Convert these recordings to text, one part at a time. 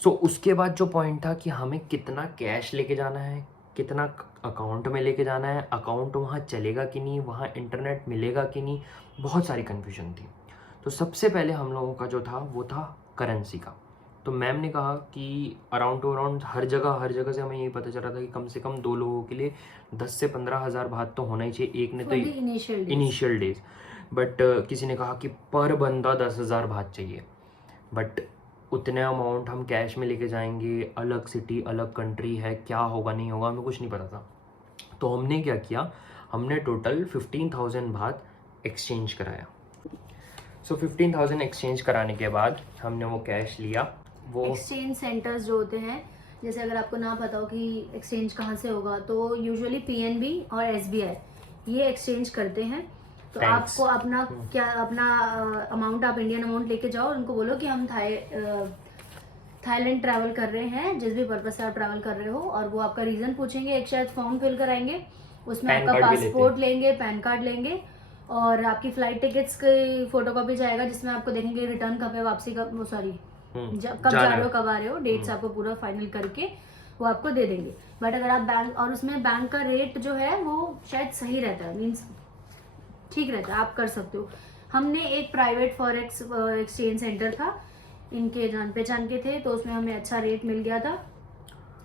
सो उसके बाद जो पॉइंट था कि हमें कितना कैश लेके जाना है, कितना अकाउंट में लेके जाना है, अकाउंट वहाँ चलेगा कि नहीं, वहाँ इंटरनेट मिलेगा कि नहीं, बहुत सारी कन्फ्यूजन थी। तो सबसे पहले हम लोगों का जो था वो था करेंसी का। तो मैम ने कहा कि अराउंड टू अराउंड हर जगह से हमें ये पता चल रहा था कि कम से कम 2 लोगों के लिए 10 से 15 हज़ार बात तो होना ही चाहिए। एक ने तो इनिशियल डेज, बट किसी ने कहा कि पर बंदा 10,000 बात चाहिए। बट उतने अमाउंट हम कैश में लेके जाएंगे, अलग सिटी अलग कंट्री है, क्या होगा नहीं होगा हमें कुछ नहीं पता था। तो हमने क्या किया, हमने टोटल 15,000 बात एक्सचेंज कराया। सो 15,000 एक्सचेंज कराने के बाद हमने वो कैश लिया। वो एक्सचेंज सेंटर्स जो होते हैं, जैसे अगर आपको ना पता हो कि एक्सचेंज कहाँ से होगा, तो यूजुअली पीएनबी और एसबीआई ये एक्सचेंज करते हैं। तो आपको अपना अपना अमाउंट, आप इंडियन अमाउंट लेके जाओ, उनको बोलो कि हम थाईलैंड ट्रैवल कर रहे हैं, जिस भी पर्पज से आप ट्रैवल कर रहे हो, और वो आपका रीजन पूछेंगे, एक शायद फॉर्म फिल कराएंगे, उसमें आपका पासपोर्ट लेंगे, पैन कार्ड लेंगे, और आपकी फ्लाइट टिकट्स की फोटोकॉपी जाएगा, जिसमें आपको देखेंगे रिटर्न कब है, वापसी कब, सॉरी कब जा रहे हो, कब आ रहे हो, डेट्स आपको पूरा फाइनल करके वो आपको दे देंगे। बट अगर आप बैंक, और उसमें बैंक का रेट जो है वो शायद सही रहता है, मीन्स ठीक रहता है, आप कर सकते हो। हमने एक प्राइवेट फॉरेक्स एक्सचेंज सेंटर था, इनके जान पहचान के थे, तो उसमें हमें अच्छा रेट मिल गया था,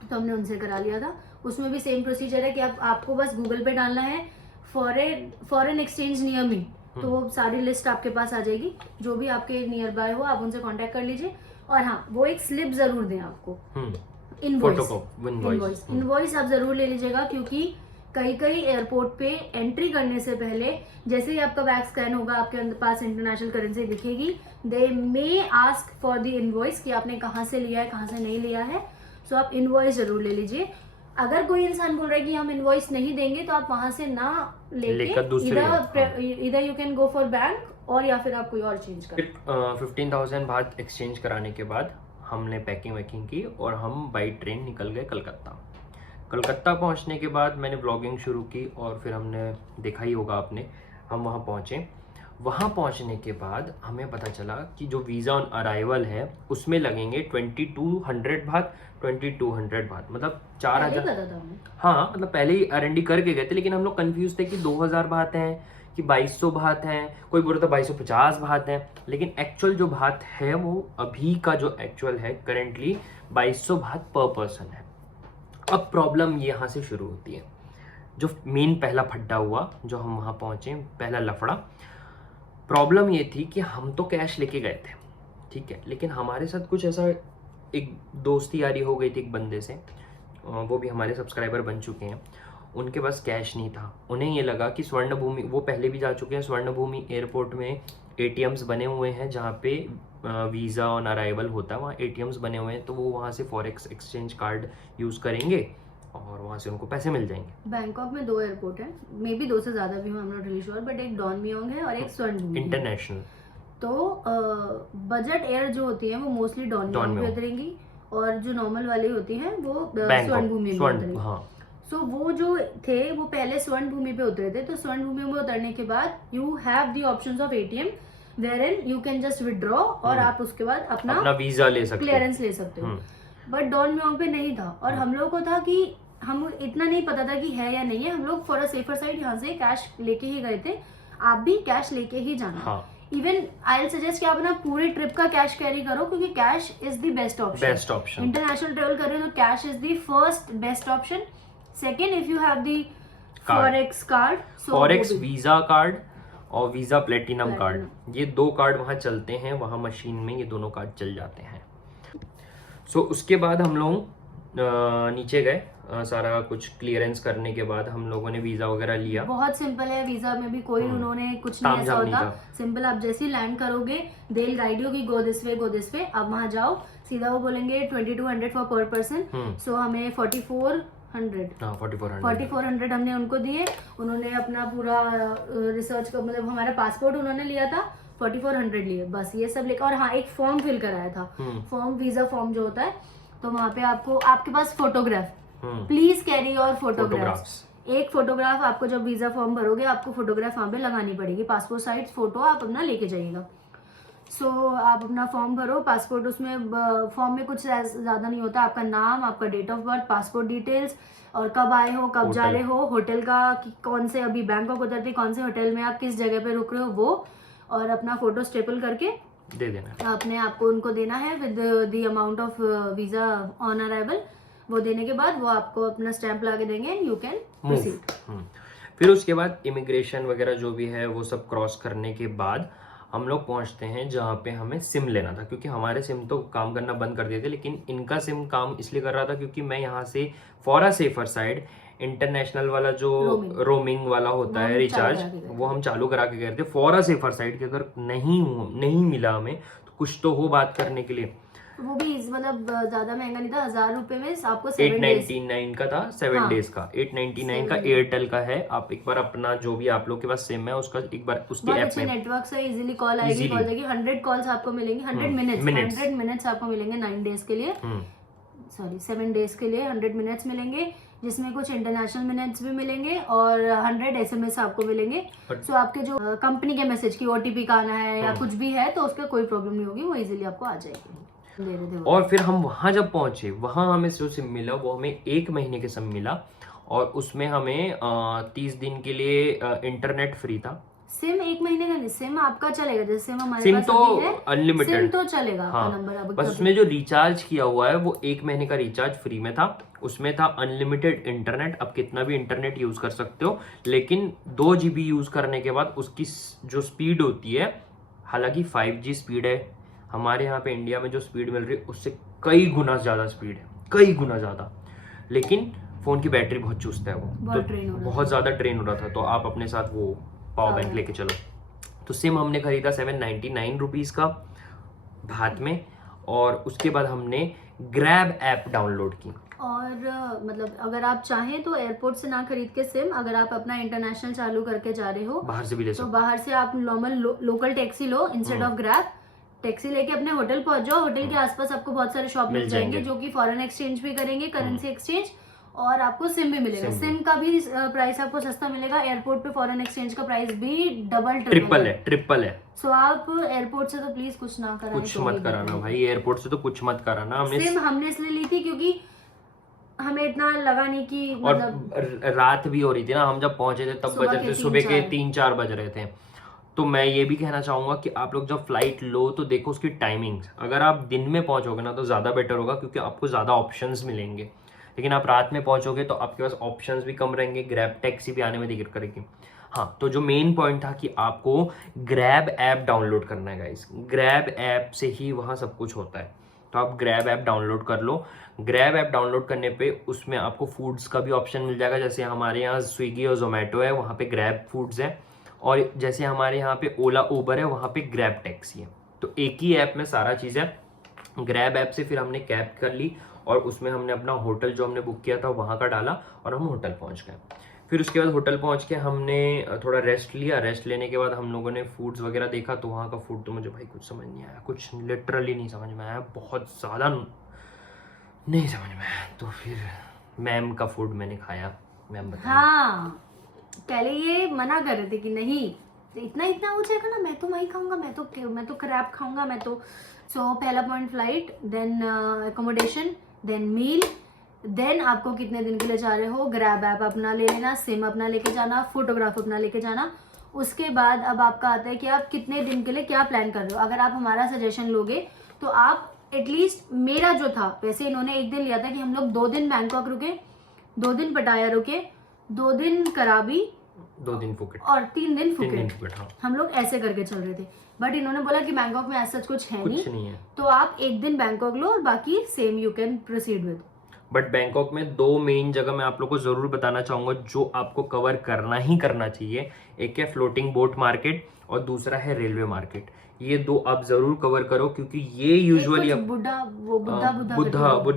तो हमने उनसे करा लिया था। उसमें भी सेम प्रोसीजर है कि आपको बस गूगल पे डालना है फॉरेन एक्सचेंज नियर मी, तो वो सारी लिस्ट आपके पास आ जाएगी, जो भी आपके नियर बाय हो आप उनसे कांटेक्ट कर लीजिए। और हाँ, वो एक स्लिप जरूर दें आपको, इनवॉइस आप जरूर ले लीजिएगा, क्योंकि कई एयरपोर्ट पे एंट्री करने से पहले जैसे ही आपका बैग स्कैन होगा, आपके पास इंटरनेशनल करेंसी दिखेगी, they may ask for the invoice कि आपने कहाँ से लिया है, कहाँ से नहीं लिया है। सो आप इनवॉइस जरूर ले लीजिए। अगर कोई इंसान बोल रहा है कि हम इनवॉइस नहीं देंगे, तो आप वहां से ना लेके इधर you can go for bank, और या फिर आप कोई और चेंज कर। 15,000 बात एक्सचेंज कराने के बाद हमने पैकिंग वैकिंग की और हम बाई ट्रेन निकल गए कलकत्ता। कलकत्ता पहुंचने के बाद मैंने ब्लॉगिंग शुरू की, और फिर हमने देखा ही होगा आपने, हम वहां पहुंचे। वहां पहुंचने के बाद हमें पता चला कि जो वीज़ा ऑन अराइवल है उसमें लगेंगे 2200 बात, 2200 बात मतलब 4,000। हाँ, मतलब पहले ही R&D करके गए थे, लेकिन हम लोग कंफ्यूज थे कि 2,000 बात हैं कि 2200 बात हैं, कोई बोल रहा था 2250 बात हैं, लेकिन एक्चुअल जो बात है वो अभी का जो एक्चुअल है करेंटली 2200 बात पर पर्सन है। अब प्रॉब्लम यहाँ से शुरू होती है, जो मेन पहला फड्डा हुआ, जो हम वहाँ पहुँचे, पहला लफड़ा। प्रॉब्लम ये थी कि हम तो कैश लेके गए थे, ठीक है, लेकिन हमारे साथ कुछ ऐसा एक दोस्ती यारी हो गई थी एक बंदे से, वो भी हमारे सब्सक्राइबर बन चुके हैं। उनके पास कैश नहीं था, उन्हें ये लगा कि स्वर्ण भूमि, वो पहले भी जा चुके हैं, स्वर्ण भूमि एयरपोर्ट में ATMs बने हुए हैं जहाँ पे वीज़ा ऑन अराइवल होता है, वहाँ ATMs बने हुए हैं, तो वो वहाँ से फॉरेक्स एक्सचेंज कार्ड यूज़ करेंगे और वहाँ से उनको पैसे मिल जाएंगे। बैंकॉक में 2 एयरपोर्ट है, मे बी 2 से ज़्यादा भी हो, I am not really sure, but एक डॉन मियोंग है और एक स्वर्ण भूमि इंटरनेशनल। तो बजट एयर जो होती है वो मोस्टली डॉन मियोंग पे उतरेंगी, और जो नॉर्मल वाली होती हैं वो स्वर्ण भूमि में उतरेंगी। हाँ। सो वो जो थे वो पहले स्वर्ण भूमि पे उतरे थे, तो स्वर्ण भूमि में उतरने के बाद you have the options of ATM wherein you can just withdraw, और आप उसके बाद अपना वीजा ले सकते, क्लियरेंस ले सकते हो। बट डॉन मियोंग पे नहीं था, और हम लोग को था कि हम इतना नहीं पता था कि है या नहीं है, हम लोग फॉर अ सेफर साइड यहाँ से कैश लेके ही गए थे। आप भी कैश लेके ही जाना। इवन आई विल सजेस्ट कि आप ना पूरे ट्रिप का कैश कैरी करो, क्योंकि cash is the best option. International travel कर रहे हो तो cash is the first best option. Second, if you have the forex card, forex visa card और वीजा प्लेटिनम कार्ड, ये 2 कार्ड वहाँ चलते हैं, वहाँ मशीन में ये दोनों कार्ड चल जाते हैं। सो उसके बाद हम लोग नीचे गए, सारा कुछ क्लियरेंस करने के बाद हम लोगों ने वीजा वगैरह लिया। बहुत सिंपल है, वीजा में भी कोई उन्होंने कुछ नहीं ऐसा होता, सिंपल आप जैसे ही लैंड करोगे दे विल गाइड यू कि गो दिस वे, अब वहाँ जाओ, सीधा वो बोलेंगे 2200 फॉर पर पर्सन। सो हमें 4400 हमने उनको दिए। उन्होंने अपना पूरा रिसर्च का, मतलब हमारा पासपोर्ट उन्होंने लिया था, 4400 लिए, बस ये सब लेकर। और हाँ, एक फॉर्म फिल कराया था, फॉर्म, वीजा फॉर्म जो होता है, तो वहाँ पे आपको, आपके पास photograph, please carry your photographs. एक फोटोग्राफ आपको, जब वीजा फॉर्म भरोगे आपको फोटोग्राफ वहाँ पे लगानी पड़ेगी, पासपोर्ट साइज फोटो आप अपना लेके जाइएगा। सो आप अपना फॉर्म भरो, पासपोर्ट उसमें फॉर्म में कुछ ज़्यादा नहीं होता, आपका नाम, आपका date of birth, passport details और कब आए हो, कब जा रहे हो, होटल का कौन से, अभी बैंकॉक उतरते कौन से होटल में आप किस जगह पे रुक रहे हो वो, और अपना फोटो स्टेपल करके दे देना अपने आपको उनको देना है with the amount of visa on arrival. वो देने के बाद वो आपको अपना स्टैंप ला के देंगे एंड यू कैन प्रोसीड। फिर उसके बाद इमिग्रेशन वगैरह जो भी है वो सब क्रॉस करने के बाद हम लोग पहुंचते हैं जहाँ पे हमें सिम लेना था, क्योंकि हमारे सिम तो काम करना बंद कर दिए थे, लेकिन इनका सिम काम इसलिए कर रहा था क्योंकि मैं यहाँ से for a safer side international वाला जो रोमिंग वाला होता है रिचार्ज, वो हम चालू करा के गए थे फॉर अ सेफर साइड कि अगर नहीं मिला हमें तो कुछ तो हो बात करने के लिए। वो भी मतलब ज्यादा महंगा नहीं था, 1000 रुपए में आपको 899 का था, 7 डेज का। 899 का एयरटेल का है। आप एक बार अपना जो भी आप लोग के पास सिम है उसका एक बार उसके ऐप में नेटवर्क से इजीली कॉल आएगी, कॉल जाएगी। 100 कॉल्स आपको मिलेंगी, 100 मिनट्स आपको मिलेंगे 9 डेज के लिए, सॉरी 7 डेज के लिए 100 मिनट्स मिलेंगे, जिसमें कुछ इंटरनेशनल मिनट्स भी मिलेंगे और 100 SMS आपको मिलेंगे। सो आपके जो कंपनी के मैसेज की OTP का आना है या कुछ भी है तो उसका कोई प्रॉब्लम नहीं होगी, वो इजीली आपको आ जाएगी। और फिर हम वहां जब पहुंचे, वहां हमें जो सिम मिला वो हमें 1 महीने के सिम मिला और उसमें हमें 30 दिन के लिए इंटरनेट फ्री था। सिम 1 महीने का नहीं, सिम आपका चलेगा, जैसे सिम हमारे सिम पास तो अभी है, अनलिमिटेड सिम तो चलेगा। हाँ, नंबर अब बस उसमें जो रिचार्ज किया हुआ है वो 1 महीने का रिचार्ज फ्री में था। उसमें था अनलिमिटेड इंटरनेट, आप कितना भी इंटरनेट यूज कर सकते हो, लेकिन 2 GB यूज करने के बाद उसकी जो स्पीड होती है, हालांकि 5G स्पीड है, हमारे यहाँ पे इंडिया में जो स्पीड मिल रही है उससे कई गुना ज़्यादा स्पीड है, कई गुना ज़्यादा, लेकिन फ़ोन की बैटरी बहुत चुस्त है, वो बहुत ज़्यादा ट्रेन हो रहा था। तो आप अपने साथ वो पावर बैंक लेके चलो। तो सिम हमने खरीदा 799 रुपीज़ का भारत में, और उसके बाद हमने ग्रैब ऐप डाउनलोड की। और मतलब अगर आप चाहें तो एयरपोर्ट से ना खरीद के सिम, अगर आप अपना इंटरनेशनल चालू करके जा रहे हो बाहर से भी ले सकते हो, तो बाहर से आप normal local taxi low instead of grab. Taxi लेके अपने होटल पहुंच जाओ, होटल के आसपास आपको बहुत सारे शॉप मिल जाएंगे जो कि फॉरेन एक्सचेंज भी करेंगे, करेंसी एक्सचेंज, और आपको सिम भी मिलेगा। सिम का भी प्राइस आपको सस्ता मिलेगा। एयरपोर्ट पे फॉरेन एक्सचेंज का प्राइस भी ट्रिपल है। सो आप एयरपोर्ट से तो प्लीज कुछ ना कराएं, कुछ मत कराना भाई, एयरपोर्ट से तो कुछ मत कराना। सिम हमने इसलिए ली थी क्योंकि हमें इतना लगा नहीं कि मतलब, और रात भी हो रही थी ना, हम जब पहुंचे थे तब बज रहे थे सुबह के 3-4 बज रहे थे। तो मैं ये भी कहना चाहूँगा कि आप लोग जब फ्लाइट लो तो देखो उसकी टाइमिंग्स। अगर आप दिन में पहुँचोगे ना तो ज़्यादा बेटर होगा, क्योंकि आपको ज़्यादा ऑप्शंस मिलेंगे, लेकिन आप रात में पहुँचोगे तो आपके पास ऑप्शंस भी कम रहेंगे, ग्रैब टैक्सी भी आने में दिक्कत करेगी। हाँ, तो जो मेन पॉइंट था कि आपको ग्रैब ऐप डाउनलोड करना है गाइस। ग्रैब ऐप से ही वहाँ सब कुछ होता है, तो आप ग्रैब ऐप डाउनलोड कर लो। ग्रैब ऐप डाउनलोड करने पे उसमें आपको फूड्स का भी ऑप्शन मिल जाएगा, जैसे हमारे यहाँ स्विगी और जोमेटो है, वहाँ पे ग्रैब फूड्स है, और जैसे हमारे यहाँ पे ओला उबर है, वहाँ पे ग्रैब टैक्सी है। तो एक ही ऐप में सारा चीज़ है। ग्रैब ऐप से फिर हमने कैब कर ली और उसमें हमने अपना होटल जो हमने बुक किया था वहाँ का डाला और हम होटल पहुँच गए। फिर उसके बाद होटल पहुँच के हमने थोड़ा रेस्ट लिया। रेस्ट लेने के बाद हम लोगों ने फूड्स वगैरह देखा, तो वहाँ का फूड तो मुझे भाई कुछ समझ नहीं आया, कुछ लिटरली नहीं समझ में आया, बहुत ज़्यादा नहीं समझ में आया। तो फिर मैम का फूड मैंने खाया। मैम बता, हाँ पहले ये मना कर रहे थे कि नहीं इतना हो जाएगा ना, मैं तो वही खाऊंगा, मैं तो क्रैब खाऊंगा, मैं तो। सो पहला point flight, then accommodation, then meal, then आपको कितने दिन के लिए जा रहे हो, ग्रैब ऐप अपना ले लेना, सिम अपना लेके जाना, फोटोग्राफ अपना लेके जाना। उसके बाद अब आपका आता है कि आप कितने दिन के लिए क्या प्लान कर रहे हो। अगर आप हमारा सजेशन लोगे तो आप एटलीस्ट, मेरा जो था वैसे इन्होंने 1 दिन लिया था कि हम लोग 2 दिन बैंकॉक रुके, 2 दिन पटाया रुके, 2 दिन कराबी, 2 दिन फुकेट और 3 दिन फुकेट। हाँ। हम लोग ऐसे करके चल रहे थे, बट इन्होंने बोला कि बैंकॉक में ऐसा कुछ है नहीं है, तो आप 1 दिन बैंकॉक लो और बाकी same you can proceed with. But Bangkok में 2 मेन जगह मैं आप लोग को जरूर बताना चाहूंगा जो आपको कवर करना ही करना चाहिए। एक है फ्लोटिंग बोट मार्केट और दूसरा है रेलवे मार्केट। ये 2 आप जरूर कवर करो, क्योंकि ये यूजुअली बुद्धा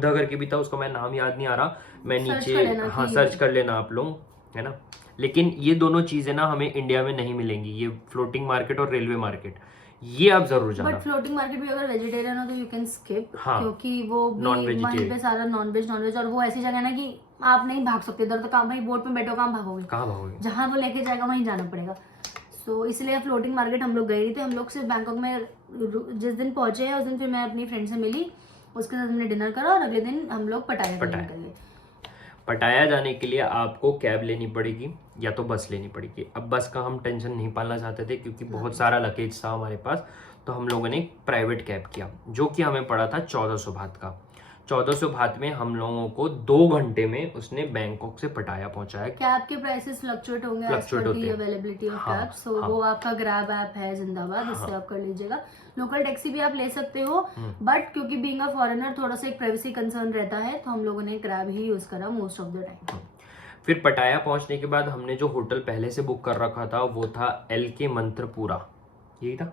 करके भी था, उसका मैं नाम याद नहीं आ रहा, मैं नीचे हाँ सर्च कर लेना आप लोग, है ना। लेकिन ये दोनों चीजें ना हमें इंडिया में नहीं मिलेंगी, ये फ्लोटिंग मार्केट और रेलवे मार्केट, ये आप जरूर जाना। बट फ्लोटिंग मार्केट भी अगर वेजिटेरियन हो तो यू कैन स्किप, हाँ, क्योंकि वो भी वहीं पे सारा नॉन वेज, और वो ऐसी जगह है ना कि आप नहीं भाग सकते इधर, तो कहाँ भाई बोट में बैठो, कहाँ भागोगे, जहाँ वो लेके जाएगा वहीं जाना पड़ेगा। सो इसलिए फ्लोटिंग मार्केट हम लोग गए नहीं थे। हम लोग सिर्फ बैंकॉक में जिस दिन पहुंचे हैं उस दिन फिर मैं अपनी फ्रेंड से मिली, उसके साथ हमने डिनर करा और अगले दिन हम लोग पटाया निकले। पटाया जाने के लिए आपको कैब लेनी पड़ेगी या तो बस लेनी पड़ेगी। अब बस का हम टेंशन नहीं पालना चाहते थे क्योंकि बहुत सारा लगेज था हमारे पास, तो हम लोगों ने प्राइवेट कैब किया जो कि हमें पड़ा था 1400 बात का। 1400 बात में हम लोगों को 2 घंटे में उसने बैंकॉक से पटाया पहुंचाया। कैब के प्राइसेस फ्लक्चुएट होंगे as per the availability of cab. So वो आपका ग्रैब ऐप है जिंदाबाद, इससे आप कर लीजिएगा। लोकल टैक्सी भी आप ले सकते हो, बट क्योंकि बीइंग अ फॉरेनर थोड़ा सा एक प्राइवेसी कंसर्न रहता है, तो हम लोगों ने ग्रैब ही यूज करा मोस्ट ऑफ द टाइम। फिर पटाया पहुंचने के बाद हमने जो होटल पहले से बुक कर रखा था वो था LK मंत्रपुरा, यही था।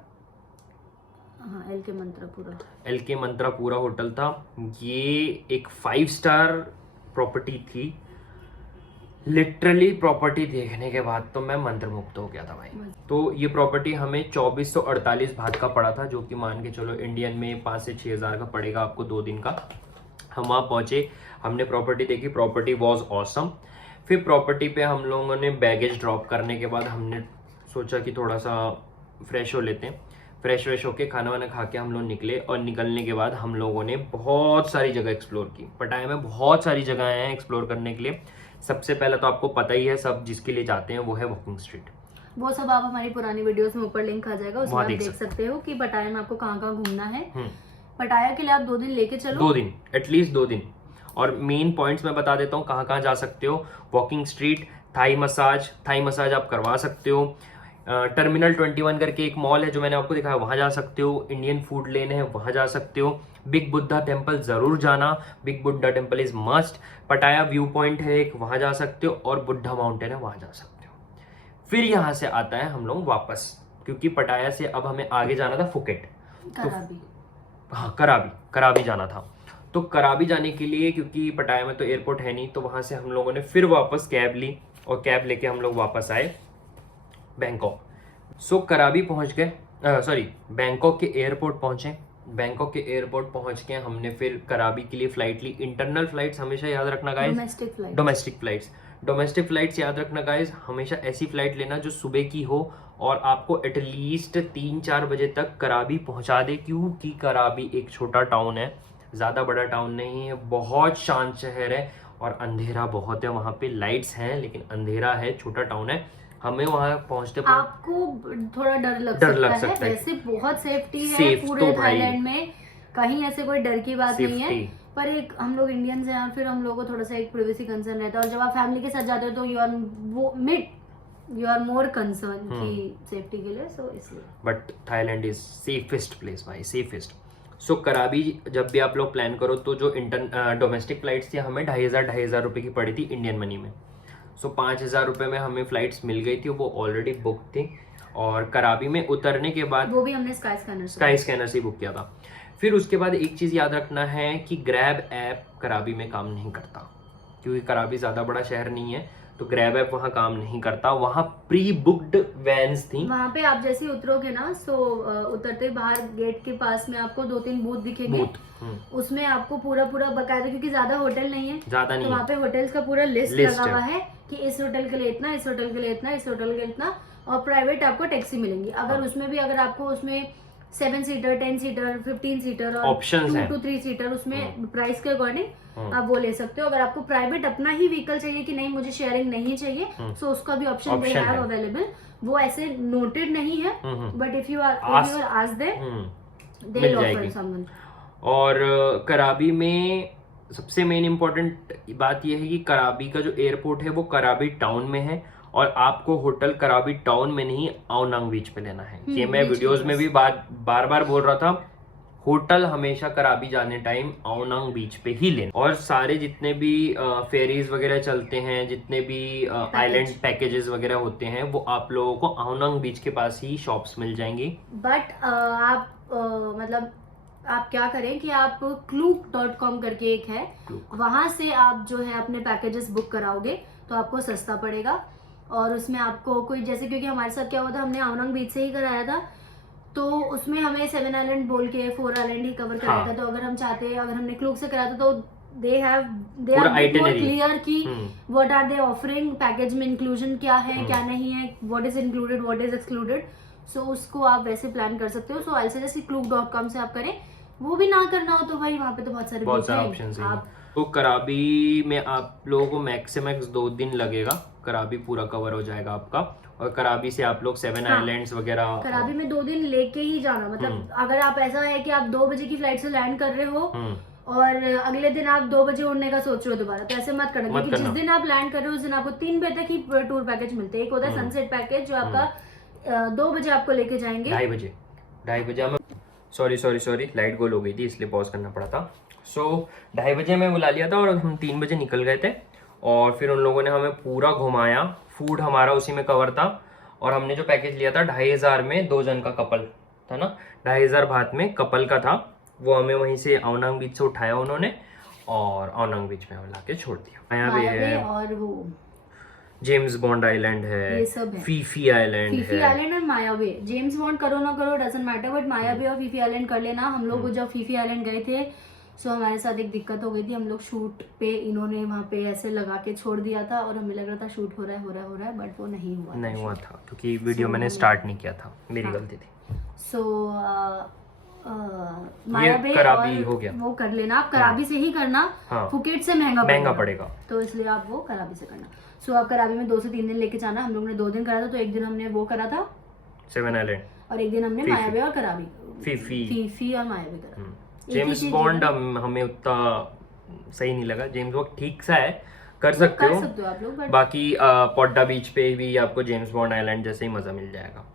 हाँ, LK मंत्रपुरा। LK मंत्रपुरा होटल था। ये एक 5 स्टार प्रॉपर्टी थी। लिटरली प्रॉपर्टी देखने के बाद तो मैं मंत्रमुग्ध हो गया था भाई। तो ये प्रॉपर्टी हमें 2448 बात का पड़ा था, जो कि मान के चलो इंडियन में 5 से 6 हज़ार का पड़ेगा आपको 2 दिन का। हम वहाँ पहुँचे, हमने प्रॉपर्टी देखी, प्रॉपर्टी वॉज ऑसम। फिर प्रॉपर्टी पे हम लोगों ने बैगेज ड्रॉप करने के बाद हमने सोचा कि थोड़ा सा फ्रेश हो लेते हैं। फ्रेश होके खाना वाना खा के हम लोग निकले, और निकलने के बाद हम लोगों ने बहुत सारी जगह एक्सप्लोर की। पटाया में बहुत सारी जगह हैं एक्सप्लोर करने के लिए। सबसे पहले तो आपको पता ही है, सब जिसके लिए जाते हैं वो है वॉकिंग स्ट्रीट। वो सब आप हमारी पुरानी वीडियोस में ऊपर लिंक आ जाएगा, उसमें आप देख सकते हो कि पटाया में आपको कहाँ कहाँ घूमना है। पटाया के लिए आप 2 दिन लेके चलो, 2 दिन एटलीस्ट 2 दिन। और मेन पॉइंट्स मैं बता देता हूँ कहाँ कहाँ जा सकते हो। वॉकिंग स्ट्रीट, थाई मसाज आप करवा सकते हो। टर्मिनल 21 करके एक मॉल है जो मैंने आपको दिखाया, वहाँ जा सकते हो। इंडियन फूड लेन है, वहाँ जा सकते हो। बिग बुद्धा टेम्पल ज़रूर जाना, big Buddha temple is must. पटाया व्यू पॉइंट है एक, वहाँ जा सकते हो। और बुद्धा माउंटेन है, वहाँ जा सकते हो। फिर यहाँ से आता है हम लोग वापस, क्योंकि पटाया से अब हमें आगे जाना था फुकेट, कराबी। हाँ कराबी जाना था। तो कराबी जाने के लिए, क्योंकि पटाया में तो एयरपोर्ट है नहीं, तो वहाँ से हम लोगों ने फिर वापस कैब ली, और कैब लेके हम लोग वापस आए बैंकॉक। सो कराबी पहुँच गए, बैंकॉक के एयरपोर्ट पहुँचे। बैंकॉक के एयरपोर्ट पहुँच के हमने फिर कराबी के लिए फ़्लाइट ली। इंटरनल फ्लाइट्स हमेशा याद रखना गाइस, डोमेस्टिक फ्लाइट्स याद रखना गाइस। हमेशा ऐसी फ्लाइट लेना जो सुबह की हो और आपको एटलीस्ट 3-4 बजे तक कराबी पहुँचा दे, क्योंकि कराबी एक छोटा टाउन है, ज़्यादा बड़ा टाउन नहीं है, बहुत शांत शहर है और अंधेरा बहुत है। वहाँ पे लाइट्स हैं लेकिन अंधेरा है, छोटा टाउन है। हमें वहाँ पहुँचते आपको थोड़ा डर लग सकता है। वैसे बहुत सेफ्टी है पूरे थाईलैंड में, कहीं ऐसे कोई डर की बात नहीं है। पर एक हम लोग इंडियंस हैं, फिर हम लोगों को थोड़ा सा एक प्राइवेसी कंसर्न रहता है, और जब आप फैमिली के साथ जाते हो तो यू आर मोर कंसर्न की सेफ्टी के लिए, सो इसलिए। But Thailand is safest place भाई, सेफेस्ट। सो कराबी जब भी आप लोग प्लान करो तो जो डोमेस्टिक फ्लाइट्स थी हमें 2500 रुपये की पड़ी थी इंडियन मनी में। सो 5000 रुपये में हमें फ्लाइट्स मिल गई थी, वो ऑलरेडी बुक थी। और कराबी में उतरने के बाद वो भी हमने स्काई स्कैनर से बुक किया था। फिर उसके बाद एक चीज़ याद रखना है कि ग्रैब ऐप कराबी में काम नहीं करता, क्योंकि कराबी ज़्यादा बड़ा शहर नहीं है, तो ग्रैब ऐप वहाँ काम नहीं करता। वहाँ प्री बुक्ड वैन्स थी। वहाँ पे आप जैसे उतरोगे ना, सो उतरते बाहर गेट के पास में आपको 2-3 बूथ दिखेंगे। उसमें आपको पूरा बकायदा, क्योंकि ज्यादा होटल नहीं है, तो वहाँ पे होटल्स का पूरा लिस्ट लगा हुआ है कि इस होटल के लिए इतना, इस होटल के लिए इतना, इस होटल के लिए इतना। और प्राइवेट आपको टैक्सी मिलेंगी। अगर उसमें भी अगर आपको उसमें 7 सीटर, 10 सीटर, 15 सीटर और 2 to 3 सीटर, उसमें प्राइस के अकॉर्डिंग आप वो ले सकते हो। अगर आपको प्राइवेट अपना ही व्हीकल चाहिए कि नहीं मुझे शेयरिंग नहीं चाहिए, सो उसका भी ऑप्शन दे हैव अवेलेबल। वो ऐसे नोटेड नहीं है, but if you are asked they will offer someone. और कराबी में सबसे मेन इम्पोर्टेंट बात यह है कि कराबी का जो एयरपोर्ट है वो कराबी टाउन में है, और आपको होटल कराबी टाउन में नहीं आओनांग बीच पे लेना है। ये मैं वीडियोस में भी बार बार बोल रहा था, होटल हमेशा कराबी जाने टाइम आओनांग बीच पे ही लेना। और सारे जितने भी फेरीज वगैरह चलते हैं, जितने भी आइलैंड पैकेजेस वगैरह होते हैं, वो आप लोगों को आओनांग बीच के पास ही शॉप्स मिल जाएंगी। बट आप मतलब आप क्या करें कि आप Klook.com करके एक है, वहां से आप जो है अपने पैकेजेस बुक कराओगे तो आपको सस्ता पड़ेगा। और उसमें आपको कोई जैसे, क्योंकि हमारे साथ क्या हुआ था, हमने आओनांग बीच से ही कराया था, तो उसमें हमें 7 आइलैंड बोल के 4 आइलैंड ही कवर कराया था। तो अगर हम चाहते, अगर हमने Klook से कराया था तो दे आर मोर क्लियर कि what are they offering, package में इंक्लूजन क्या है क्या नहीं है, what is included what is excluded. So उसको आप वैसे प्लान कर सकते हो। सो आई सजेस्ट Klook.com से आप करें। वो भी ना करना हो तो भाई वहाँ पे तो बहुत सारे ऑप्शंस हैं। तो कराबी में आप लोगों को मैक्स से मैक्स 2 दिन लगेगा, कराबी पूरा कवर हो जाएगा आपका। और कराबी से आप लोग 7 आइलैंड्स वगैरह, कराबी में 2 दिन लेके ही जाना। मतलब अगर आप ऐसा है कि आप 2 बजे की फ्लाइट से लैंड कर रहे हो और अगले दिन आप 2 बजे उड़ने का सोच रहे हो दोबारा, तो ऐसे मत करना, क्योंकि जिस दिन आप लैंड कर रहे हो उस दिन आपको 3 बजे तक ही टूर पैकेज मिलते हैं। एक होता है सनसेट पैकेज जो आपका 2 बजे आपको लेके जाएंगे, 2:30 बजे हमें, सॉरी लाइट गोल हो गई थी इसलिए पॉज करना पड़ा था। 2:30 बजे हमें बुला लिया था और हम 3 बजे निकल गए थे। और फिर उन लोगों ने हमें पूरा घुमाया, फूड हमारा उसी में कवर था। और हमने जो पैकेज लिया था 2500 में 2 जन का कपल था ना, 2500 बात में कपल का था। वो हमें वहीं से आवनांग बीच से उठाया उन्होंने और आवनांग बीच में ला के छोड़ दिया। यहाँ भी है और वो जेम्स बॉन्ड आइलैंड है, ये सब है, फीफी आइलैंड और माया बे। जेम्स बॉन्ड करो ना करो डजंट मैटर, बट माया बे और फीफी आइलैंड कर लेना। हम लोग जब फीफी आइलैंड गए थे सो हमारे साथ एक दिक्कत हो गई थी। हम लोग शूट पे इन्होंने वहाँ पे ऐसे लगा के छोड़ दिया था और हमें लग रहा था शूट हो रहा है बट वो नहीं हुआ था क्योंकि वीडियो मैंने स्टार्ट नहीं किया था, मेरी गलती थी। सो माया बे कराबी हो गया, वो कर लेना आप, कराबी से ही करना। फुकेट से महंगा पड़ेगा तो इसलिए आप वो कराबी से करना। सो आप कराबी में 2 से 3 दिन लेके जाना। हम लोग ने 2 दिन करा था, तो एक दिन हमने वो करा था 7 आइलैंड और एक दिन हमने माया बे और कराबी, फीफी और माया बे करा। जेम्स बॉन्ड हमें उतना सही नहीं लगा। जेम्स बॉन्ड ठीक सा है, कर सकते हो आप लोग, बाकी पोड्डा बीच पे भी आपको जेम्स बॉन्ड आइलैंड जैसे ही मजा मिल जाएगा।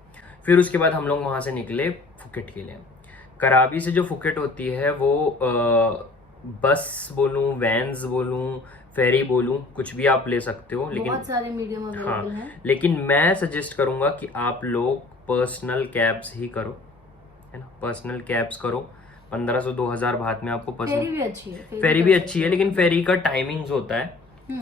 फिर उसके बाद हम लोग वहां से निकले फुकेट के लिए। कराबी से जो फुकेट होती है वो बस बोलूं, वैन्स बोलूं, फेरी बोलूं, कुछ भी आप ले सकते हो, लेकिन बहुत सारे मीडियम अवेलेबल हैं। लेकिन मैं सजेस्ट करूंगा कि आप लोग पर्सनल कैब्स ही करो, है ना, पर्सनल कैब्स करो। 1500-2000 बात में आपको फेरी भी अच्छी है, लेकिन फेरी का टाइमिंग्स होता है,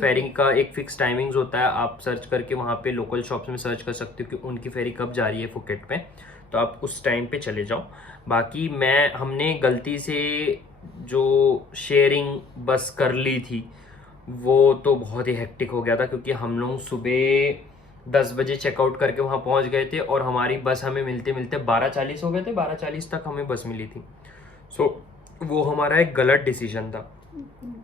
फेरी का एक फिक्स टाइमिंग्स होता है। आप सर्च करके वहाँ पे लोकल शॉप्स में सर्च कर सकते हो कि उनकी फेरी कब जा रही है फुकेट पे, तो आप उस टाइम पे चले जाओ। बाकी हमने गलती से जो शेयरिंग बस कर ली थी वो तो बहुत ही हेक्टिक हो गया था, क्योंकि हम लोग सुबह 10 बजे चेकआउट करके वहाँ पहुँच गए थे और हमारी बस हमें मिलते मिलते 12:40 हो गए थे। 12:40 तक हमें बस मिली थी। वो हमारा एक गलत डिसीजन था।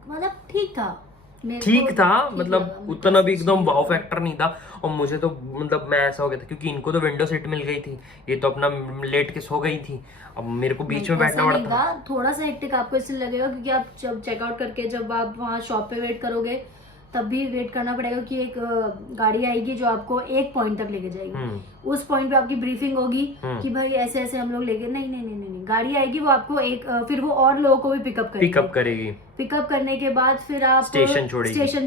मतलब ठीक था मतलब उतना भी एकदम वाव फैक्टर नहीं था। और मुझे तो मतलब मैं ऐसा हो गया था क्योंकि इनको तो विंडो सीट मिल गई थी, ये तो अपना लेट के सो गई थी, अब मेरे को बीच में बैठना पड़ा था। थोड़ा सा हेक्टिक आपको इसलिए लगेगा क्योंकि आप जब चेकआउट करके जब आप वहाँ शॉप पे वेट करोगे तब भी वेट करना पड़ेगा कि एक गाड़ी आएगी जो आपको एक पॉइंट तक लेके जाएगी। उस पॉइंट पे आपकी ब्रीफिंग होगी कि भाई ऐसे ऐसे हम लोग लेके नहीं, गाड़ी आएगी वो आपको एक फिर वो और लोगों को भी पिकअप करेगी। पिकअप करने के बाद फिर आप स्टेशन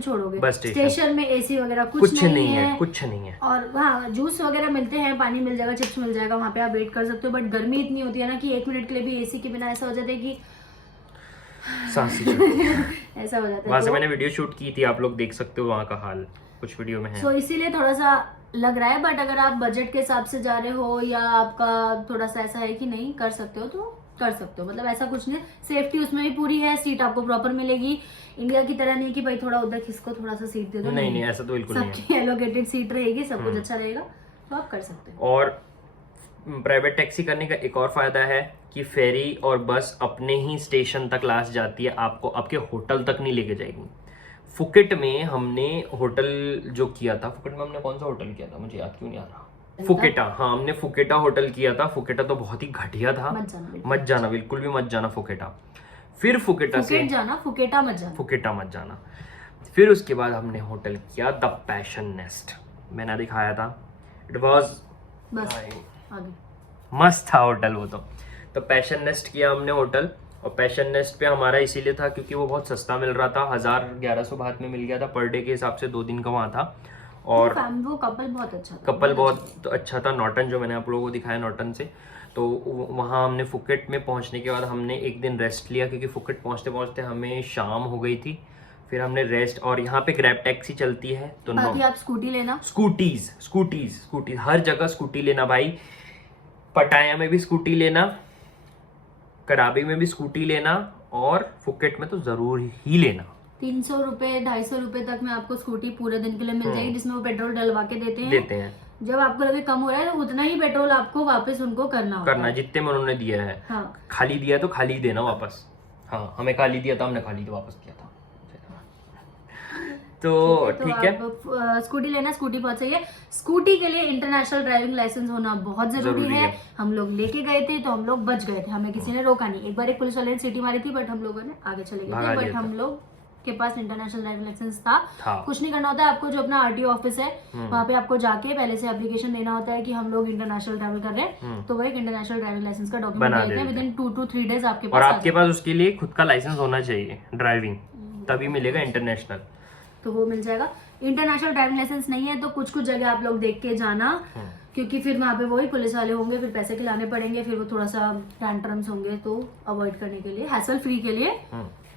छोड़ोगे। बस स्टेशन में एसी वगैरह कुछ नहीं है। और हाँ जूस वगैरह मिलते हैं, पानी मिल जाएगा, चिप्स मिल जाएगा, वहाँ पे आप वेट कर सकते हो। बट गर्मी इतनी होती है ना कि 1 मिनट के लिए भी एसी के बिना ऐसा हो जाता है कि सांस ऐसा हो जाता है। वहाँ से मैंने वीडियो शूट की थी, आप लोग देख सकते हो वहाँ का हाल कुछ वीडियो में है। सो इसीलिए थोड़ा सा लग रहा है, बट अगर आप बजट के हिसाब से जा रहे हो या आपका थोड़ा सा ऐसा है कि नहीं कर सकते हो तो कर सकते हो। मतलब ऐसा कुछ नहीं, सेफ्टी उसमें भी पूरी है, सीट आपको प्रॉपर मिलेगी। इंडिया की तरह नहीं कि भाई थोड़ा उधर किसको थोड़ा सा सीट दे दो, नहीं ऐसा तो बिल्कुल नहीं है। सबकी एलोकेटेड सीट रहेगी, सब कुछ अच्छा रहेगा, तो आप कर सकते हो। और प्राइवेट टैक्सी करने का एक और फायदा है कि फेरी और बस अपने ही स्टेशन तक लास्ट जाती है, आपको आपके होटल तक नहीं लेके जाएगी। फुकेट में हमने होटल जो किया था, फुकेट में हमने कौन सा होटल किया था मुझे याद क्यों नहीं आ रहा। फुकेटा, हाँ हमने फुकेटा होटल किया था। फुकेटा तो बहुत ही घटिया था, मत जाना बिल्कुल भी मत जाना फुकेटा। फिर फुकेटा मत जाना। फिर उसके बाद हमने होटल किया द पैशन नेस्ट, मैंने दिखाया था, इट वाज मस्त था होटल वो तो पैशन नेस्ट किया हमने होटल। और पैशन नेस्ट पे हमारा इसीलिए था क्योंकि वो बहुत सस्ता मिल रहा था, 1000-1100 बात में मिल गया था पर डे के हिसाब से, 2 दिन का वहाँ था। और वो कपल बहुत अच्छा था। नॉटन जो मैंने आप लोगों को दिखाया नॉटन से, तो वहाँ हमने फुकेट में पहुँचने के बाद हमने एक दिन रेस्ट लिया क्योंकि फुकेट पहुँचते पहुँचते हमें शाम हो गई थी। फिर हमने रेस्ट, और यहाँ पे ग्रैब टैक्सी चलती है तो बाकी आप स्कूटी लेना, स्कूटी हर जगह स्कूटी लेना भाई। पटाया में भी स्कूटी लेना, कराबी में भी स्कूटी लेना, और फुकेट में तो जरूर ही लेना। 300 रुपए 250 रुपए तक में आपको स्कूटी पूरे दिन के लिए मिल जाएगी, जिसमें वो पेट्रोल डलवा के देते हैं। जब आपको लगे कम हो रहा है तो उतना ही पेट्रोल आपको वापस उनको करना जितने में उन्होंने दिया है। हाँ। खाली दिया तो खाली देना वापस। हाँ, हमें खाली दिया था, हमने खाली तो वापस किया था। तो ठीक है, स्कूटी लेना, स्कूटी बहुत सही है। स्कूटी के लिए इंटरनेशनल ड्राइविंग लाइसेंस होना बहुत जरूरी है। हम लोग लेके गए थे तो हम लोग बच गए थे, हमें किसी ने रोका नहीं। एक बार एक पुलिस वाले ने सीटी मारी थी, बट हम लोगों ने आगे चले गए थे। बट हम लोग के पास इंटरनेशनल ड्राइविंग लाइसेंस था। कुछ नहीं करना होता है आपको, जो अपना आरटीओ ऑफिस है वहाँ पे आपको जाके पहले से एप्लीकेशन देना होता है कि हम लोग इंटरनेशनल ट्रैवल कर रहे हैं, तो वो एक इंटरनेशनल ड्राइविंग लाइसेंस का डॉक्यूमेंट देते हैं विदिन 2 to 3 डेज आपके पास। और आपके पास उसके लिए खुद का लाइसेंस होना चाहिए ड्राइविंग, तभी मिलेगा इंटरनेशनल, तो वो मिल जाएगा। इंटरनेशनल ड्राइविंग लाइसेंस नहीं है तो कुछ जगह आप लोग देख के जाना, क्योंकि फिर वहाँ पे वही पुलिस वाले होंगे, फिर पैसे खिलाने पड़ेंगे, फिर वो थोड़ा सा टैंट्रम्स होंगे, तो अवॉइड करने के लिए, हैसल फ्री के लिए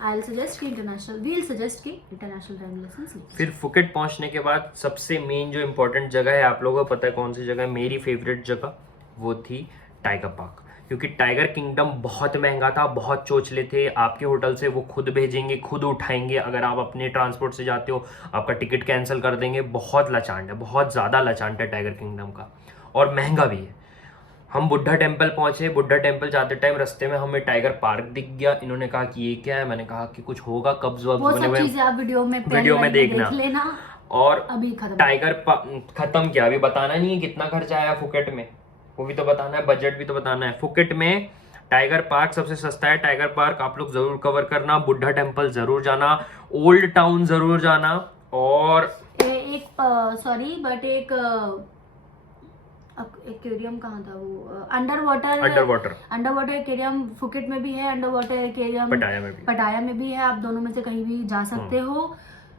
I'll suggest कि इंटरनेशनल ड्राइविंग लाइसेंस। फिर फुकेट पहुंचने के बाद सबसे मेन जो इम्पोर्टेंट जगह है, आप लोगों को पता है कौन सी जगह है? मेरी फेवरेट जगह वो थी टाइगर पार्क, क्योंकि टाइगर किंगडम बहुत महंगा था, बहुत चोचले थे। आपके होटल से वो खुद भेजेंगे, खुद उठाएंगे। अगर आप अपने ट्रांसपोर्ट से जाते हो आपका टिकट कैंसिल कर देंगे। बहुत लचांड है, बहुत ज़्यादा लचांड है टाइगर किंगडम का, और महंगा भी है। हम बुद्धा टेम्पल पहुंचे। बुद्धा टेम्पल जाते टाइम रास्ते में हमें टाइगर पार्क दिख गया। इन्होंने कहा कि ये क्या है, मैंने कहा कि कुछ होगा, कब्ज वब्ज बने हुए, वीडियो में देखना। और अभी टाइगर खत्म क्या, अभी बताना नहीं है कितना खर्चा आया फुकेट में, वो भी तो बताना है, बजट भी तो बताना है। फुकेट में टाइगर पार्क सबसे सस्ता है। टाइगर पार्क आप लोग जरूर कवर करना, बुद्धा टेम्पल जरूर जाना, ओल्ड टाउन जरूर जाना, और एक्वेरियम कहाँ था वो, अंडर वाटर एक्वेरियम फुकेट में भी है, अंडर वाटर एक्वेरियम पटाया में भी है। आप दोनों में से कहीं भी जा सकते हो।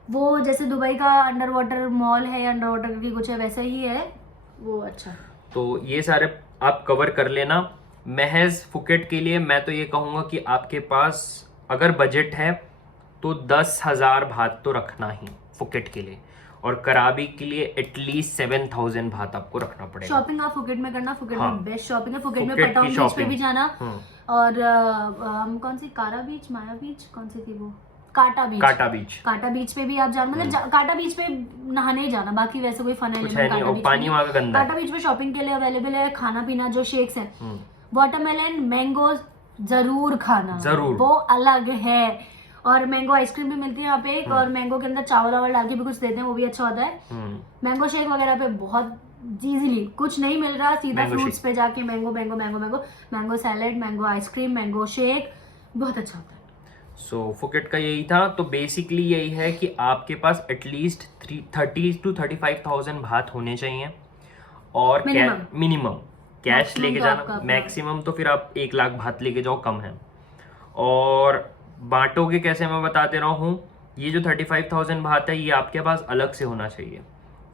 वो जैसे दुबई का अंडर वाटर मॉल है, अंडर वाटर की कुछ है, वैसा ही है वो। अच्छा, तो ये सारे आप कवर कर लेना। महज फुकेट के लिए मैं तो ये कहूँगा कि आपके पास अगर बजट है तो 10,000 बात तो रखना ही फुकेट के लिए, और कराबी के लिए एटलीस्ट 7,000 बात आपको रखना पड़ेगा। शॉपिंग आप फुकेट में करना, फुकेट में बेस्ट शॉपिंग है। फुकेट में पटाउन बीच पे भी जाना, और हम कौन सी कारा बीच, माया बीच, कौन सी थी वो, काटा बीच पे भी आप जाना। मतलब काटा बीच पे नहाने ही जाना, बाकी वैसे कोई फन है पानी वहाँ का गंदा है। काटा बीच पे शॉपिंग के लिए अवेलेबल है, खाना पीना जो शेक्स है, वाटरमेलन, मैंगो जरूर खाना, जरूर, वो अलग है। और मैंगो आइसक्रीम भी मिलती है यहाँ पे एक, और मैंगो के अंदर चावल वावल डाल के भी कुछ देते हैं, वो भी अच्छा होता है। मैंगो शेक वगैरह पे बहुत इजीली, कुछ नहीं मिल रहा, सीधा फ्रूट्स पे जाके mango salad, mango ice cream, mango shake, बहुत अच्छा होता है। सो फुकेट का यही था। तो बेसिकली यही है कि आपके पास एटलीस्ट 30 to 35,000 बात होने चाहिए, और मिनिमम कैश लेके जाना। मैक्सिमम तो फिर आप 1 लाख बात लेके जाओ, कम है। और बांटोगे कैसे, मैं बताते रहा हूँ। ये जो 35,000 बात है, ये आपके पास अलग से होना चाहिए।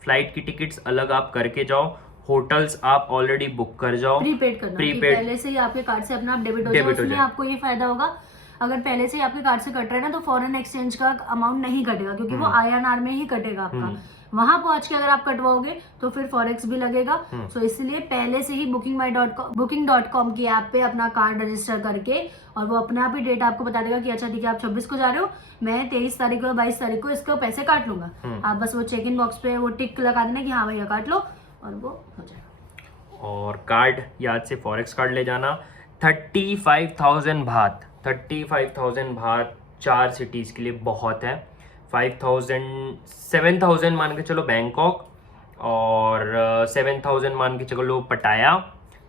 फ्लाइट की टिकट्स अलग आप करके जाओ, होटल्स आप ऑलरेडी बुक कर जाओ, प्रीपेड पहले से ही आपके कार्ड से अपना डेबिट हो जाए। उसमें आपको ये फायदा होगा, अगर पहले से ही आपके कार्ड से कट रहा है ना, तो फॉरेन एक्सचेंज का अमाउंट नहीं कटेगा, क्योंकि वो INR में ही कटेगा आपका। वहां पहुंच के अगर आप कटवाओगे तो फिर फॉरेक्स भी लगेगा। सो इसलिए पहले से ही booking.com की ऐप पे अपना कार्ड रजिस्टर करके, और वो अपने आप ही डेट आपको बता देगा कि अच्छा ठीक है, आप 26 को जा रहे हो, मैं 23 तारीख को 22 तारीख को इसको पैसे काट लूंगा। आप बस वो चेक इन बॉक्स पे वो टिक लगा देना कि हाँ भैया काट लो, और वो हो जाएगा। और कार्ड याद से फॉरेक्स कार्ड ले जाना। 35,000 बात 4 सिटीज के लिए बहुत है। 7,000 मान के चलो बैंकॉक, और 7,000 मान के चलो पटाया,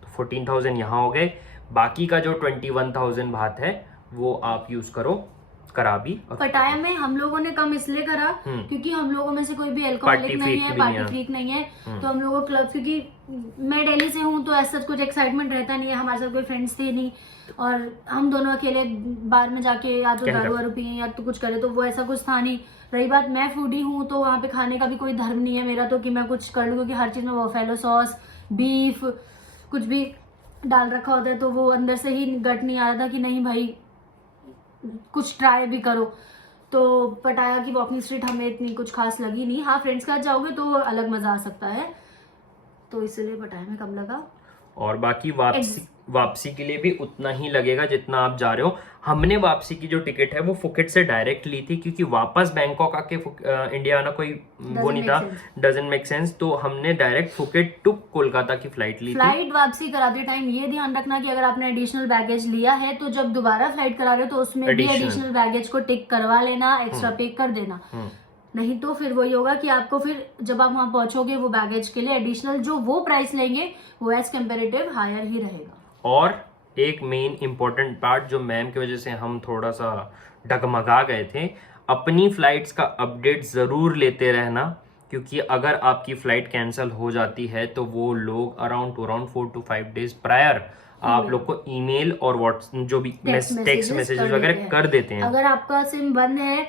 तो 14,000 यहाँ हो गए। बाकी का जो 21,000 बात है वो आप यूज करो कराबी। पटाया में हम लोगों ने कम इसलिए करा क्योंकि हम लोगों में से कोई भी अल्कोहलिक नहीं है, पार्टी फ्रीक नहीं है, तो हम लोगों क्लब, क्योंकि मैं दिल्ली से हूँ तो ऐसा कुछ एक्साइटमेंट रहता नहीं है, हमारे साथ कोई फ्रेंड्स थे नहीं, और हम दोनों अकेले बार में जाके या तो दारू वारू पिए या तो कुछ करे, तो वो ऐसा कुछ था नहीं। रही बात, मैं फूडी हूँ तो वहाँ पे खाने का भी कोई धर्म नहीं है मेरा, तो कि मैं कुछ कर लूँ, क्योंकि हर चीज़ में बफेलो सॉस, बीफ, कुछ भी डाल रखा होता है, तो वो अंदर से ही गट नहीं आ रहा था कि नहीं भाई कुछ ट्राई भी करो। तो पटाया की वॉकिंग स्ट्रीट हमें इतनी कुछ खास लगी नहीं। हाँ, फ्रेंड्स के साथ जाओगे तो अलग मजा आ सकता है, तो इसलिए पटाया में कम लगा। और बाकी वापसी वापसी के लिए भी उतना ही लगेगा जितना आप जा रहे हो। हमने वापसी की जो टिकट है वो फुकेट से डायरेक्ट ली थी, क्योंकि वापस बैंकॉक आके इंडिया आना कोई वो नहीं था, डजंट मेक सेंस। तो हमने डायरेक्ट फुकेट टू कोलकाता की फ्लाइट ली थी। फ्लाइट वापसी कराते टाइम ये ध्यान रखना कि अगर आपने एडिशनल बैगेज लिया है तो जब दोबारा फ्लाइट करा रहे हो तो उसमें भी एडिशनल बैगेज को टिक करवा लेना, एक्स्ट्रा पे कर देना। नहीं तो फिर वही होगा कि आपको फिर जब आप वहां पहुंचोगे वो बैगेज के लिए एडिशनल जो वो प्राइस लेंगे वो एज कंपेरेटिव हायर ही रहेगा। और एक मेन इंपॉर्टेंट पार्ट जो मैम की वजह से हम थोड़ा सा डगमगा गए थे, अपनी फ्लाइट्स का अपडेट ज़रूर लेते रहना, क्योंकि अगर आपकी फ़्लाइट कैंसिल हो जाती है तो वो लोग अराउंड 4 to 5 days प्रायर आप लोग को ईमेल और व्हाट्सएप जो भी टेक्स्ट मैसेजेस वगैरह कर देते हैं। अगर आपका सिम बंद है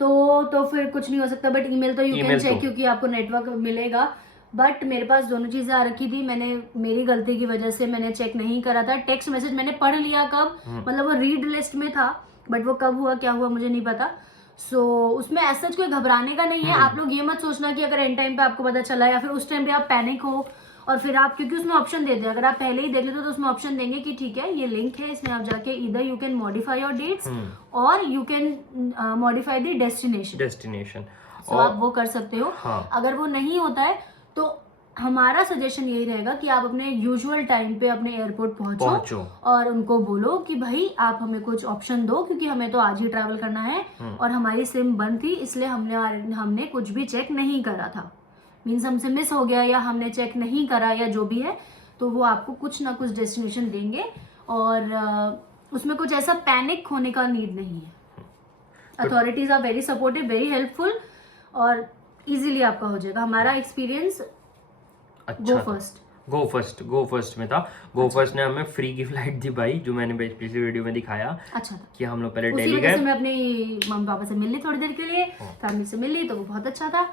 तो फिर कुछ नहीं हो सकता, बट ईमेल तो यू कैन चेक, क्योंकि आपको नेटवर्क मिलेगा। बट मेरे पास दोनों चीजें आ रखी थी, मेरी गलती की वजह से मैंने चेक नहीं करा था। टेक्स्ट मैसेज मैंने पढ़ लिया कब, मतलब वो रीड लिस्ट में था, बट वो कब हुआ क्या हुआ मुझे नहीं पता। सो उसमें ऐसा कोई घबराने का नहीं है। आप लोग ये मत सोचना कि अगर एंड टाइम पे आपको पता चला या फिर उस टाइम पे आप पैनिक हो और फिर आप, क्योंकि उसमें ऑप्शन देते हैं, अगर आप पहले ही देख लेते हो तो उसमें ऑप्शन देंगे कि ठीक है ये लिंक है, इसमें आप जाके इधर you can modify your dates और you can modify the destination. So आप वो कर सकते हो। अगर वो नहीं होता है तो हमारा सजेशन यही रहेगा कि आप अपने यूजुअल टाइम पे अपने एयरपोर्ट पहुंचो और उनको बोलो कि भाई आप हमें कुछ ऑप्शन दो, क्योंकि हमें तो आज ही ट्रैवल करना है और हमारी सिम बंद थी, इसलिए हमने कुछ भी चेक नहीं करा था। मीन्स हमसे मिस हो गया या हमने चेक नहीं करा या जो भी है, तो वो आपको कुछ ना कुछ डेस्टिनेशन देंगे और उसमें कुछ ऐसा पैनिक होने का नीड नहीं है। Authorities are very supportive, very helpful और इजीली आपका हो जाएगा। हमारा एक्सपीरियंस गो फर्स्ट में था। गो फर्स्ट ने हमें फ्री की फ्लाइट दी भाई, जो मैंने पिछली वीडियो में दिखाया। अच्छा था कि हम लोग पहले दिल्ली गए, मैं अपने मम्मी पापा से मिल ली थोड़ी देर के लिए, फैमिली से मिल ली, तो वो बहुत अच्छा था।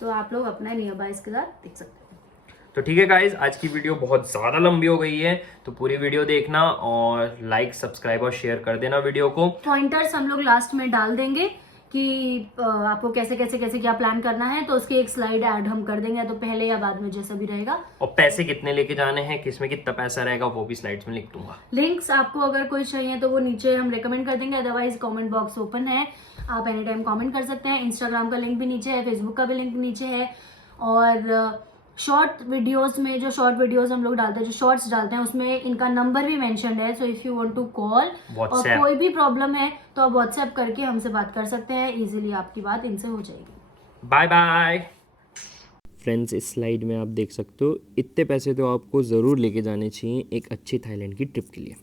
तो आप लोग अपना नियर बाय इसके साथ देख सकते हैं। तो ठीक है गाइज, आज की वीडियो बहुत ज़्यादा लंबी हो गई है, तो पूरी वीडियो देखना और लाइक सब्सक्राइब और शेयर कर देना वीडियो को। पॉइंटर्स हम लोग लास्ट में डाल देंगे कि आपको कैसे क्या प्लान करना है, तो उसकी एक स्लाइड ऐड हम कर देंगे, तो पहले या बाद में जैसा भी रहेगा। और पैसे कितने लेके जाने हैं, किसमें कितना पैसा रहेगा, वो भी स्लाइड्स में लिख दूंगा। लिंक्स आपको अगर कोई चाहिए तो वो नीचे हम रेकमेंड कर देंगे, अदरवाइज कमेंट बॉक्स ओपन है, आप एनी टाइम कमेंट कर सकते हैं। इंस्टाग्राम का लिंक भी नीचे है, फेसबुक का भी लिंक नीचे है। और शॉर्ट वीडियोस में जो शॉर्ट वीडियोस हम लोग डालते हैं, जो शॉर्ट्स डालते हैं, उसमें इनका नंबर भी मेंशन्ड है। So if you want to call और कोई भी प्रॉब्लम है तो आप व्हाट्सएप करके हमसे बात कर सकते हैं, इजीली आपकी बात इनसे हो जाएगी। Bye bye friends. इस स्लाइड में आप देख सकते हो इतने पैसे तो आपको ज़रूर लेके जाने चाहिए एक अच्छी थाईलैंड की ट्रिप के लिए।